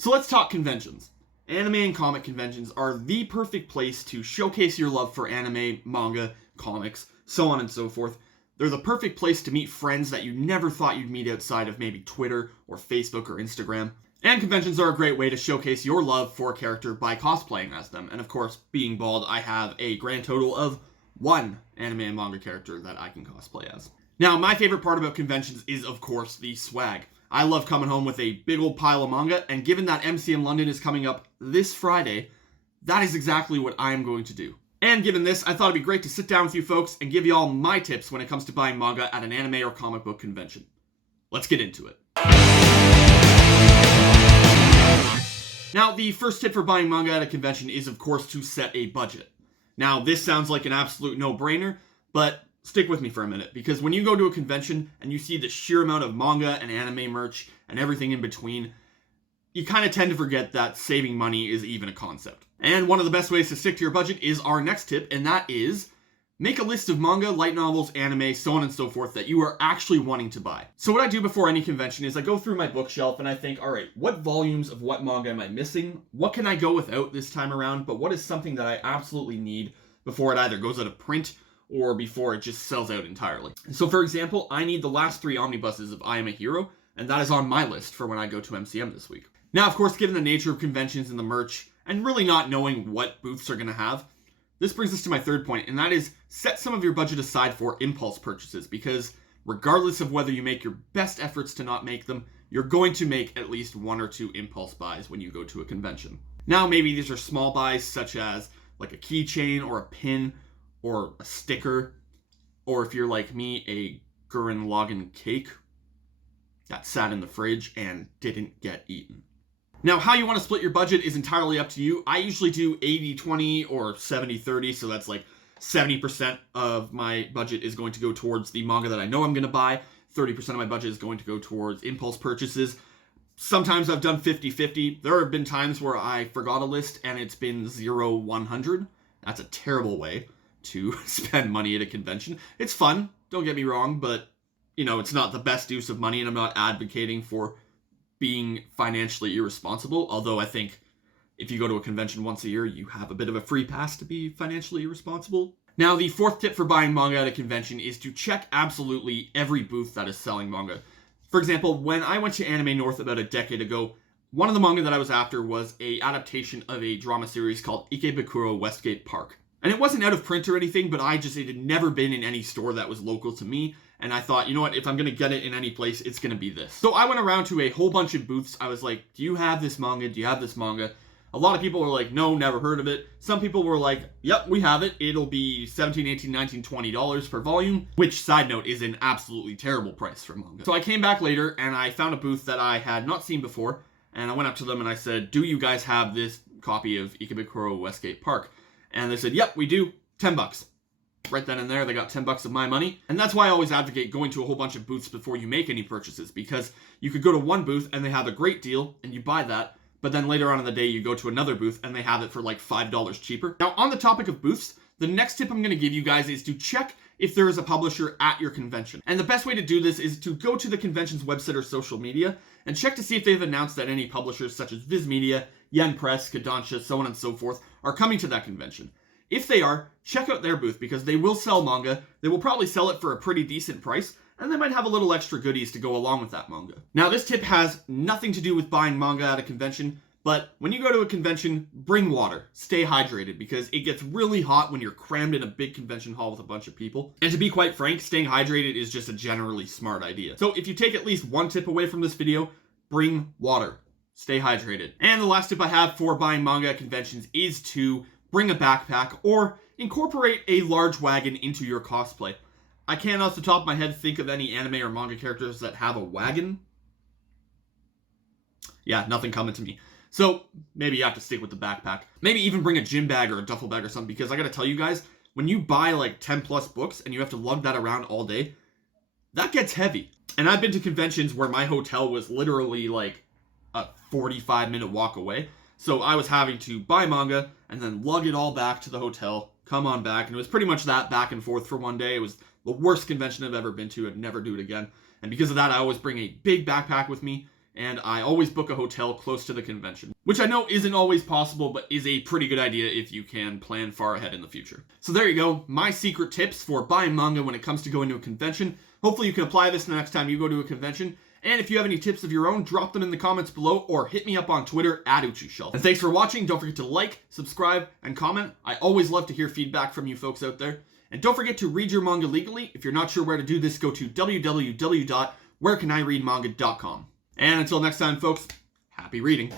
So let's talk conventions. Anime and comic conventions are the perfect place to showcase your love for anime, manga, comics, so on and so forth. They're the perfect place to meet friends that you never thought you'd meet outside of maybe Twitter or Facebook or Instagram. And conventions are a great way to showcase your love for a character by cosplaying as them. And of course, being bald, I have a grand total of one anime and manga character that I can cosplay as. Now, my favorite part about conventions is, of course, the swag. I love coming home with a big old pile of manga, and given that MCM London is coming up this Friday, that is exactly what I am going to do. And given this, I thought it'd be great to sit down with you folks and give you all my tips when it comes to buying manga at an anime or comic book convention. Let's get into it. Now, the first tip for buying manga at a convention is, of course, to set a budget. Now, this sounds like an absolute no-brainer, but stick with me for a minute, because when you go to a convention and you see the sheer amount of manga and anime merch and everything in between, you kind of tend to forget that saving money is even a concept. And one of the best ways to stick to your budget is our next tip, and that is make a list of manga, light novels, anime, so on and so forth that you are actually wanting to buy. So what I do before any convention is I go through my bookshelf and I think, alright, what volumes of what manga am I missing? What can I go without this time around? But what is something that I absolutely need before it either goes out of print or before it just sells out entirely? So for example, I need the last 3 omnibuses of I Am a Hero, and that is on my list for when I go to MCM this week. Now, of course, given the nature of conventions and the merch, and really not knowing what booths are going to have, this brings us to my third point, and that is set some of your budget aside for impulse purchases, because regardless of whether you make your best efforts to not make them, you're going to make at least 1 or 2 impulse buys when you go to a convention. Now, maybe these are small buys such as like a keychain or a pin or a sticker, or if you're like me, a Gurren Lagann cake that sat in the fridge and didn't get eaten. Now, how you want to split your budget is entirely up to you. I usually do 80-20 or 70-30, so that's like 70% of my budget is going to go towards the manga that I know I'm going to buy. 30% of my budget is going to go towards impulse purchases. Sometimes I've done 50-50. There have been times where I forgot a list and it's been 0-100. That's a terrible way to spend money at a convention. It's fun, don't get me wrong, but, you know, it's not the best use of money, and I'm not advocating for being financially irresponsible, although I think if you go to a convention once a year, you have a bit of a free pass to be financially irresponsible. Now, the fourth tip for buying manga at a convention is to check absolutely every booth that is selling manga. For example, when I went to Anime North about a decade ago, one of the manga that I was after was an adaptation of a drama series called Ikebukuro Westgate Park. And it wasn't out of print or anything, but it had never been in any store that was local to me. And I thought, you know what, if I'm going to get it in any place, it's going to be this. So I went around to a whole bunch of booths. I was like, do you have this manga? Do you have this manga? A lot of people were like, no, never heard of it. Some people were like, yep, we have it. It'll be $17, $18, $19, $20 per volume, which, side note, is an absolutely terrible price for manga. So I came back later and I found a booth that I had not seen before. And I went up to them and I said, do you guys have this copy of Ikebukuro Westgate Park? And they said, yep, we do. $10. Right then and there, they got $10 of my money. And that's why I always advocate going to a whole bunch of booths before you make any purchases, because you could go to one booth and they have a great deal and you buy that, but then later on in the day you go to another booth and they have it for like $5 cheaper. Now, on the topic of booths, the next tip I'm going to give you guys is to check if there is a publisher at your convention. And the best way to do this is to go to the convention's website or social media and check to see if they've announced that any publishers such as Viz Media, Yen Press, Kodansha, so on and so forth are coming to that convention. If they are, check out their booth, because they will sell manga, they will probably sell it for a pretty decent price, and they might have a little extra goodies to go along with that manga. Now, this tip has nothing to do with buying manga at a convention, but when you go to a convention, bring water. Stay hydrated, because it gets really hot when you're crammed in a big convention hall with a bunch of people. And to be quite frank, staying hydrated is just a generally smart idea. So if you take at least one tip away from this video, bring water. Stay hydrated. And the last tip I have for buying manga at conventions is to bring a backpack or incorporate a large wagon into your cosplay. I can't off the top of my head think of any anime or manga characters that have a wagon. Yeah, nothing coming to me. So maybe you have to stick with the backpack. Maybe even bring a gym bag or a duffel bag or something, because I gotta tell you guys, when you buy like 10 plus books and you have to lug that around all day, that gets heavy. And I've been to conventions where my hotel was literally like a 45-minute walk away. So I was having to buy manga and then lug it all back to the hotel, come on back, and it was pretty much that back and forth for one day. It was the worst convention I've ever been to. I'd never do it again. And because of that, I always bring a big backpack with me, and I always book a hotel close to the convention, which I know isn't always possible, but is a pretty good idea if you can plan far ahead in the future. So there you go, my secret tips for buying manga when it comes to going to a convention. Hopefully you can apply this the next time you go to a convention. And if you have any tips of your own, drop them in the comments below or hit me up on Twitter @UchiShelf. And thanks for watching. Don't forget to like, subscribe, and comment. I always love to hear feedback from you folks out there. And don't forget to read your manga legally. If you're not sure where to do this, go to www.wherecanIreadmanga.com. And until next time, folks, happy reading.